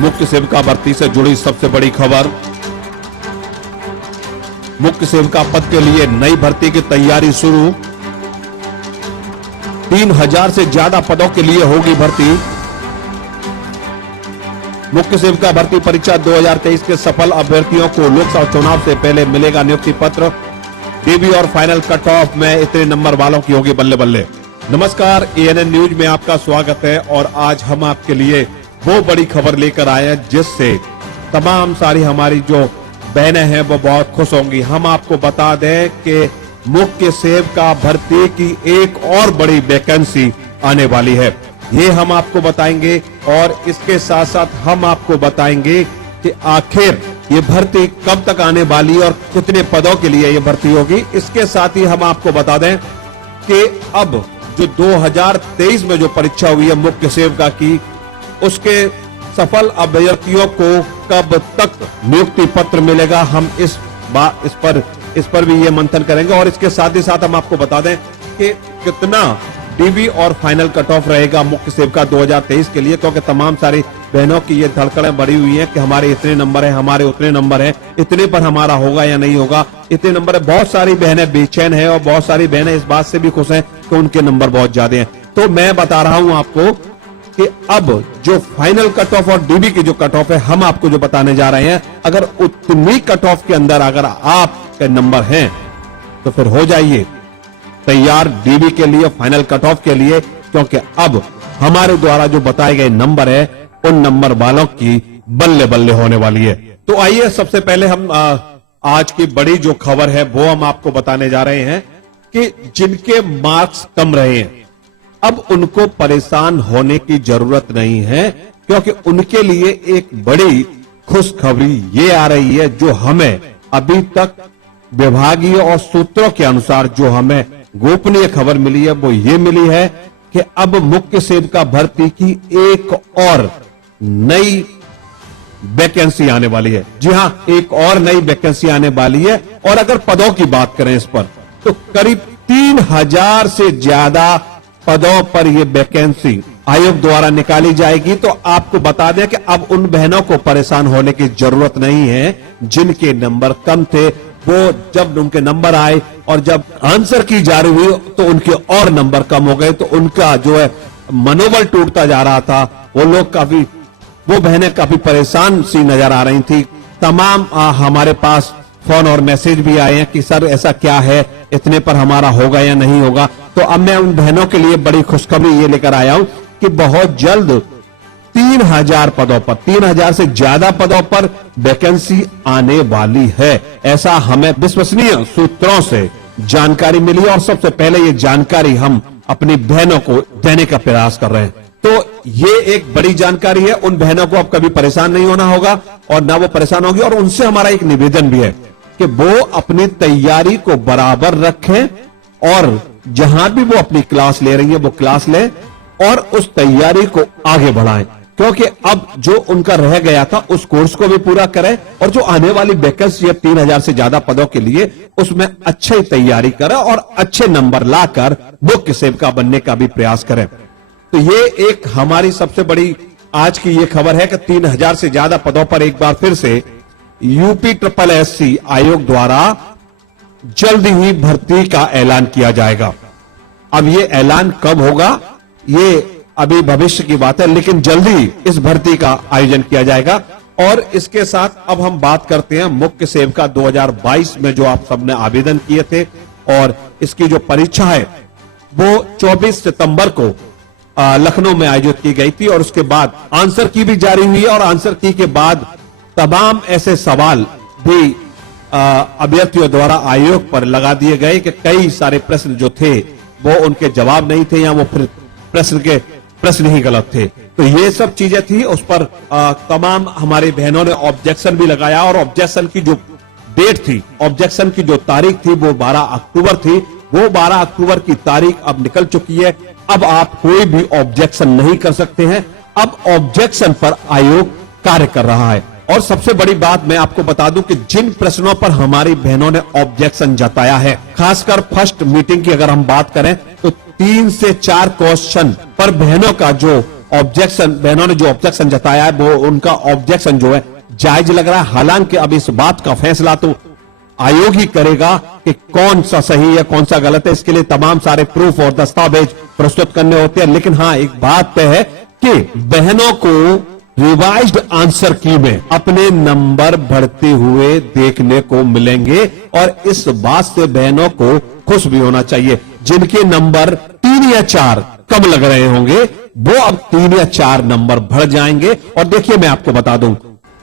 मुख्य सेविका भर्ती से जुड़ी सबसे बड़ी खबर। मुख्य सेविका पद के लिए नई भर्ती की तैयारी शुरू। 3000 से ज्यादा पदों के लिए होगी भर्ती। मुख्य सेविका भर्ती परीक्षा 2023 के सफल अभ्यर्थियों को लोकसभा चुनाव से पहले मिलेगा नियुक्ति पत्र। डीबी और फाइनल कट ऑफ में इतने नंबर वालों की होगी बल्ले बल्ले। नमस्कार, एएनएन न्यूज में आपका स्वागत है और आज हम आपके लिए वो बड़ी खबर लेकर आए हैं जिससे तमाम सारी हमारी जो बहनें हैं वो बहुत खुश होंगी। हम आपको बता दें कि मुख्य सेविका भर्ती की एक और बड़ी वैकेंसी आने वाली है, ये हम आपको बताएंगे और इसके साथ साथ हम आपको बताएंगे कि आखिर ये भर्ती कब तक आने वाली और कितने पदों के लिए ये भर्ती होगी। इसके साथ ही हम आपको बता दें कि अब जो 2023 में जो परीक्षा हुई है मुख्य सेविका की, उसके सफल अभ्यर्थियों को कब तक नियुक्ति पत्र मिलेगा, हम इस पर भी ये मंथन करेंगे। और इसके साथ ही साथ हम आपको बता दें कि कितना डीबी और फाइनल कट ऑफ रहेगा मुख्य सेविका 2023 के लिए, क्योंकि तमाम सारी बहनों की ये धड़कड़ें बढ़ी हुई हैं कि हमारे इतने नंबर हैं, हमारे उतने नंबर हैं, इतने पर हमारा होगा या नहीं होगा, इतने नंबर है। बहुत सारी बहनें बेचैन हैं और बहुत सारी बहनें इस बात से भी खुश हैं कि उनके नंबर बहुत ज्यादा हैं। तो मैं बता रहा हूं आपको कि अब जो फाइनल कट ऑफ और डीबी की जो कट ऑफ है, हम आपको जो बताने जा रहे हैं, अगर उतनी कट ऑफ के अंदर अगर आपके नंबर हैं तो फिर हो जाइए तैयार डीबी के लिए, फाइनल कट ऑफ के लिए, क्योंकि अब हमारे द्वारा जो बताए गए नंबर है उन नंबर वालों की बल्ले बल्ले होने वाली है। तो आइए सबसे पहले हम आज की बड़ी जो खबर है वो हम आपको बताने जा रहे हैं कि जिनके मार्क्स कम रहे हैं अब उनको परेशान होने की जरूरत नहीं है, क्योंकि उनके लिए एक बड़ी खुशखबरी ये आ रही है जो हमें अभी तक विभागीय और सूत्रों के अनुसार जो हमें गोपनीय खबर मिली है वो ये मिली है कि अब मुख्य सेविका भर्ती की एक और नई वैकेंसी आने वाली है। जी हां, एक और नई वैकेंसी आने वाली है। और अगर पदों की बात करें इस पर, तो करीब 3000 से ज्यादा पदों पर यह वैकेंसी आयोग द्वारा निकाली जाएगी। तो आपको बता दें कि अब उन बहनों को परेशान होने की जरूरत नहीं है जिनके नंबर कम थे। वो जब उनके नंबर आए और जब आंसर की जा रही हुई तो उनके और नंबर कम हो गए, तो उनका जो है मनोबल टूटता जा रहा था। वो बहनें काफी परेशान सी नजर आ रही थी। तमाम हमारे पास फोन और मैसेज भी आए हैं कि सर ऐसा क्या है, इतने पर हमारा होगा या नहीं होगा। तो अब मैं उन बहनों के लिए बड़ी खुशखबरी ये लेकर आया हूं कि बहुत जल्द 3000 पदों पर, 3000 से ज्यादा पदों पर वैकेंसी आने वाली है, ऐसा हमें विश्वसनीय सूत्रों से जानकारी मिली। और सबसे पहले ये जानकारी हम अपनी बहनों को देने का प्रयास कर रहे हैं। तो ये एक बड़ी जानकारी है, उन बहनों को अब कभी परेशान नहीं होना होगा और ना वो परेशान होगी। और उनसे हमारा एक निवेदन भी है कि वो अपनी तैयारी को बराबर रखें और जहां भी वो अपनी क्लास ले रही है वो क्लास लें और उस तैयारी को आगे बढ़ाएं, क्योंकि अब जो उनका रह गया था उस कोर्स को भी पूरा करें और जो आने वाली वैकेंसी है 3000 से ज्यादा पदों के लिए, उसमें अच्छी तैयारी करें और अच्छे नंबर लाकर मुख्य सेविका बनने का भी प्रयास करें। तो ये एक हमारी सबसे बड़ी आज की ये खबर है कि 3000 से ज्यादा पदों पर एक बार फिर से UPSSC आयोग द्वारा जल्द ही भर्ती का ऐलान किया जाएगा। अब ये ऐलान कब होगा ये अभी भविष्य की बात है, लेकिन जल्दी इस भर्ती का आयोजन किया जाएगा। और इसके साथ अब हम बात करते हैं मुख्य सेविका 2022 में जो आप सबने आवेदन किए थे, और इसकी जो परीक्षा है वो 24 सितंबर को लखनऊ में आयोजित की गई थी। और उसके बाद आंसर की भी जारी हुई है और आंसर की के बाद तमाम ऐसे सवाल भी अभ्यर्थियों द्वारा आयोग पर लगा दिए गए कि कई सारे प्रश्न जो थे वो उनके जवाब नहीं थे या वो फिर प्रश्न ही गलत थे। तो ये सब चीजें थी, उस पर तमाम हमारी बहनों ने ऑब्जेक्शन भी लगाया। और ऑब्जेक्शन की जो डेट थी, ऑब्जेक्शन की जो तारीख थी वो 12 अक्टूबर थी। वो 12 अक्टूबर की तारीख अब निकल चुकी है। अब आप कोई भी ऑब्जेक्शन नहीं कर सकते हैं। अब ऑब्जेक्शन पर आयोग कार्य कर रहा है। और सबसे बड़ी बात मैं आपको बता दूं कि जिन प्रश्नों पर हमारी बहनों ने ऑब्जेक्शन जताया है, खासकर फर्स्ट मीटिंग की अगर हम बात करें, तो 3 से 4 क्वेश्चन पर बहनों का जो ऑब्जेक्शन, बहनों ने जो ऑब्जेक्शन जताया है वो उनका ऑब्जेक्शन जो है जायज लग रहा है। हालांकि अब इस बात का फैसला तो आयोग ही करेगा कि कौन सा सही है कौन सा गलत है। इसके लिए तमाम सारे प्रूफ और दस्तावेज प्रस्तुत करने होते हैं। लेकिन हां, एक बात तय है कि बहनों को रिवाइज्ड आंसर की में अपने नंबर बढ़ते हुए देखने को मिलेंगे और इस बात से बहनों को खुश भी होना चाहिए। जिनके नंबर 3 या 4 कम लग रहे होंगे वो अब 3 या 4 नंबर बढ़ जाएंगे। और देखिए, मैं आपको बता दूं,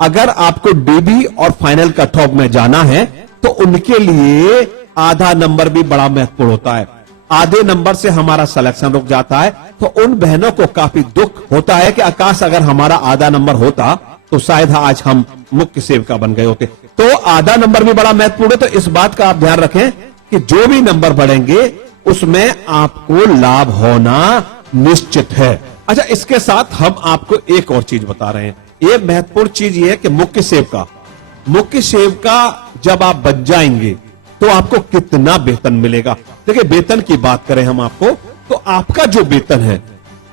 अगर आपको डीबी और फाइनल कट ऑफ में जाना है तो उनके लिए आधा नंबर भी बड़ा महत्वपूर्ण होता है। आधे नंबर से हमारा सिलेक्शन रुक जाता है। तो उन बहनों को काफी दुख होता है कि आकाश, अगर हमारा आधा नंबर होता तो शायद आज हम मुख्य सेविका बन गए होते। तो आधा नंबर भी बड़ा महत्वपूर्ण है। तो इस बात का आप ध्यान रखें कि जो भी नंबर बढ़ेंगे उसमें आपको लाभ होना निश्चित है। अच्छा, इसके साथ हम आपको एक और चीज बता रहे हैं। ये महत्वपूर्ण चीज ये है कि मुख्य सेवका जब आप बन जाएंगे तो आपको कितना वेतन मिलेगा। देखिए, वेतन की बात करें हम आपको, तो आपका जो वेतन है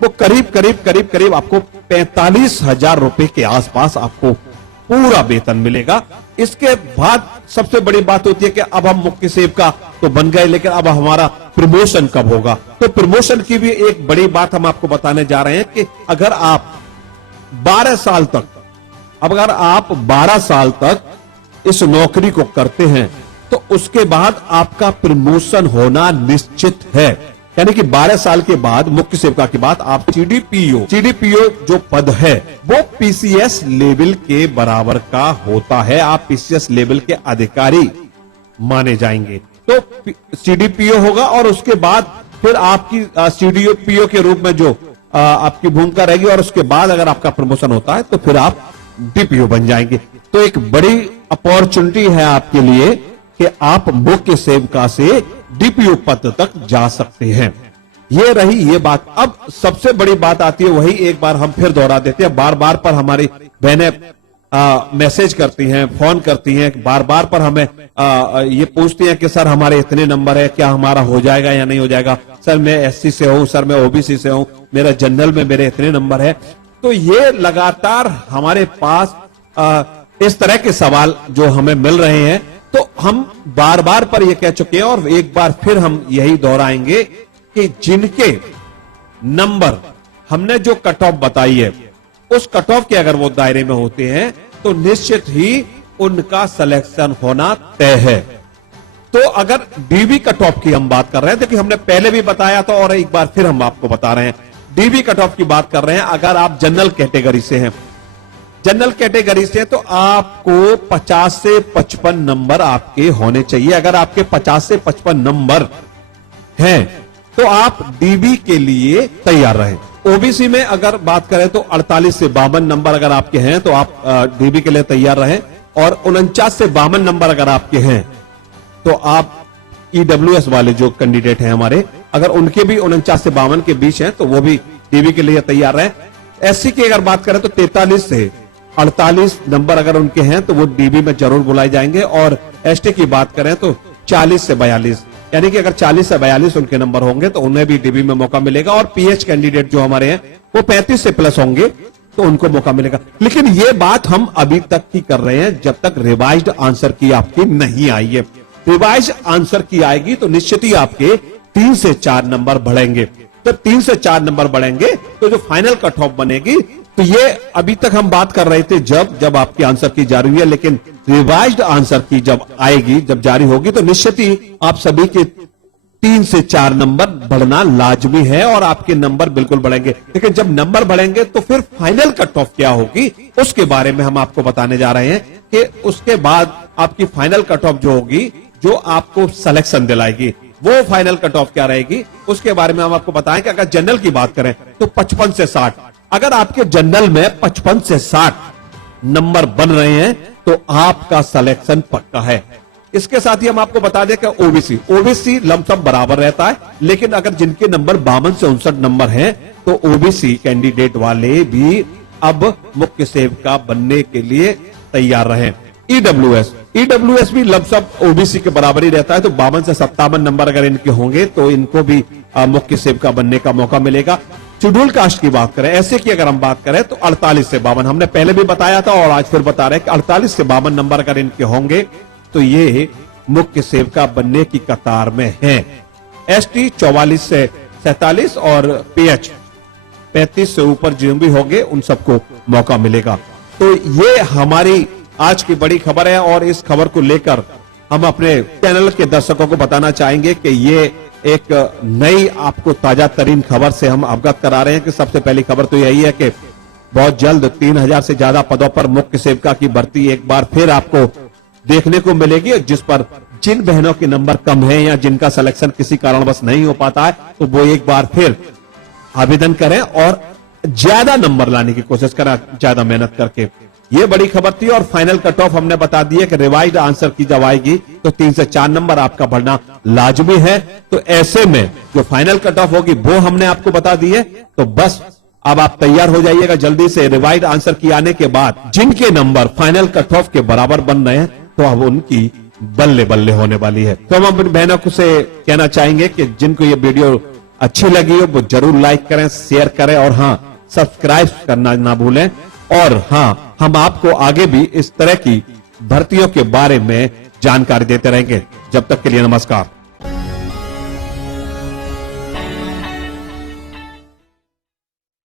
वो करीब आपको 45,000 रुपए के आसपास आपको पूरा वेतन मिलेगा। इसके बाद सबसे बड़ी बात होती है कि अब हम मुख्य सेवका तो बन गए, लेकिन अब हमारा प्रमोशन कब होगा। तो प्रमोशन की भी एक बड़ी बात हम आपको बताने जा रहे हैं कि अगर आप 12 साल तक इस नौकरी को करते हैं तो उसके बाद आपका प्रमोशन होना निश्चित है। यानी कि 12 साल के बाद मुख्य सेवका के बाद आप सीडीपीओ जो पद है वो पीसीएस लेवल के बराबर का होता है। आप पीसीएस लेवल के अधिकारी माने जाएंगे। तो सीडीपीओ होगा और उसके बाद फिर आपकी सीडीपीओ के रूप में जो आपकी भूमिका रहेगी और उसके बाद अगर आपका प्रमोशन होता है तो फिर आप डीपीओ बन जाएंगे। तो एक बड़ी अपॉर्चुनिटी है आपके लिए कि आप मुख्य सेवका से डीपीओ पद तक जा सकते हैं। ये रही ये बात। अब सबसे बड़ी बात आती है, वही एक बार हम फिर दोहरा देते हैं। बार बार पर हमारी बहनें मैसेज करती हैं, फोन करती हैं, बार बार पर हमें ये पूछती हैं कि सर हमारे इतने नंबर है, क्या हमारा हो जाएगा या नहीं हो जाएगा। सर मैं एससी से हूं, सर मैं ओबीसी से हूं, मेरा जनरल में मेरे इतने नंबर है। तो ये लगातार हमारे पास इस तरह के सवाल जो हमें मिल रहे हैं, तो हम बार बार पर ये कह चुके हैं और एक बार फिर हम यही दोहराएंगे कि जिनके नंबर हमने जो कट ऑफ बताई है उस कट ऑफ के अगर वो दायरे में होते हैं तो निश्चित ही उनका सिलेक्शन होना तय है। तो अगर डीबी कट ऑफ की हम बात कर रहे हैं, देखिए हमने पहले भी बताया था और एक बार फिर हम आपको बता रहे हैं, डीबी कट ऑफ की बात कर रहे हैं। अगर आप जनरल कैटेगरी से हैं, तो आपको 50 से 55 नंबर आपके होने चाहिए। अगर आपके 50 से 55 नंबर हैं तो आप डीबी के लिए तैयार रहें। ओबीसी में अगर बात करें तो 48 से 52 नंबर अगर आपके हैं तो आप डीबी के लिए तैयार रहें। और 49 से 52 नंबर अगर आपके हैं तो आप ईडब्ल्यूएस वाले जो कैंडिडेट हैं हमारे, अगर उनके भी 49 से 52 के बीच हैं तो वो भी डीबी के लिए तैयार रहें। एससी की अगर बात करें तो 43 से 48 नंबर अगर उनके हैं तो वो डीबी में जरूर बुलाए जाएंगे। और एसटी की बात करें तो 40 से 42, यानी कि अगर 40 से 42 उनके नंबर होंगे तो उन्हें भी डीबी में मौका मिलेगा। और पीएच कैंडिडेट जो हमारे हैं वो 35 से प्लस होंगे तो उनको मौका मिलेगा। लेकिन ये बात हम अभी तक की कर रहे हैं जब तक रिवाइज्ड आंसर की आपकी नहीं आई है। रिवाइज्ड आंसर की आएगी तो निश्चित ही आपके 3 से 4 नंबर बढ़ेंगे। जब 3 से 4 नंबर बढ़ेंगे तो जो फाइनल कट ऑफ बनेगी, तो ये अभी तक हम बात कर रहे थे जब आपकी आंसर की जा रही है, लेकिन रिवाइज्ड आंसर की जब आएगी, जब जारी होगी तो निश्चित ही आप सभी के 3 से 4 नंबर बढ़ना लाजमी है और आपके नंबर बिल्कुल बढ़ेंगे। लेकिन जब नंबर बढ़ेंगे तो फिर फाइनल कट ऑफ क्या होगी उसके बारे में हम आपको बताने जा रहे हैं कि उसके बाद आपकी फाइनल कट ऑफ जो होगी, जो आपको सिलेक्शन दिलाएगी, वो फाइनल कट ऑफ क्या रहेगी उसके बारे में हम आपको बताएं। कि अगर जनरल की बात करें तो 55 से 60, अगर आपके जनरल में 55 से 60 नंबर बन रहे हैं तो आपका सिलेक्शन पक्का है। इसके साथ ही हम आपको बता दें कि ओबीसी लमसम बराबर रहता है, लेकिन अगर जिनके नंबर 52 से 59 नंबर हैं तो ओबीसी कैंडिडेट वाले भी अब मुख्य सेवका बनने के लिए तैयार रहें। ईडब्ल्यूएस भी लमसम ओबीसी के बराबर ही रहता है, तो 52 से 57 नंबर अगर इनके होंगे तो इनको भी मुख्य सेवका बनने का मौका मिलेगा। शेड्यूल कास्ट की बात करें, ऐसे की अगर हम बात करें तो 48 से 52, हमने पहले भी बताया था और आज फिर बता रहे हैं कि 48 से 52 नंबर अगर इनके होंगे तो ये मुख्य सेवका बनने की कतार में हैं। एसटी 44 से 47 और पीएच 35 से ऊपर जो भी होंगे उन सबको मौका मिलेगा। तो ये हमारी आज की बड़ी खबर है और इस खबर को लेकर हम अपने चैनल के दर्शकों को बताना चाहेंगे कि ये एक नई आपको ताजा तरीन खबर से हम अवगत करा रहे हैं कि सबसे पहली खबर तो यही है कि बहुत जल्द 3000 से ज्यादा पदों पर मुख्य सेवका की भर्ती एक बार फिर आपको देखने को मिलेगी, जिस पर जिन बहनों के नंबर कम है या जिनका सिलेक्शन किसी कारणवश नहीं हो पाता है तो वो एक बार फिर आवेदन करें और ज्यादा नंबर लाने की कोशिश करें, ज्यादा मेहनत करके। ये बड़ी खबर थी और फाइनल कट ऑफ हमने बता दिया कि रिवाइज आंसर की जब आएगी तो 3 से 4 नंबर आपका बढ़ना लाजमी है। तो ऐसे में जो फाइनल कट ऑफ होगी वो हमने आपको बता दी है। तो बस अब आप तैयार हो जाइएगा जल्दी से। रिवाइज आंसर की आने के बाद जिनके नंबर फाइनल कट ऑफ के बराबर बन रहे हैं तो अब उनकी बल्ले बल्ले होने वाली है। तो हम अपनी बहनों को से कहना चाहेंगे कि जिनको ये वीडियो अच्छी लगी हो वो जरूर लाइक करें, शेयर करें और हाँ सब्सक्राइब करना ना भूलें। और हाँ, हम आपको आगे भी इस तरह की भर्तियों के बारे में जानकारी देते रहेंगे। जब तक के लिए नमस्कार।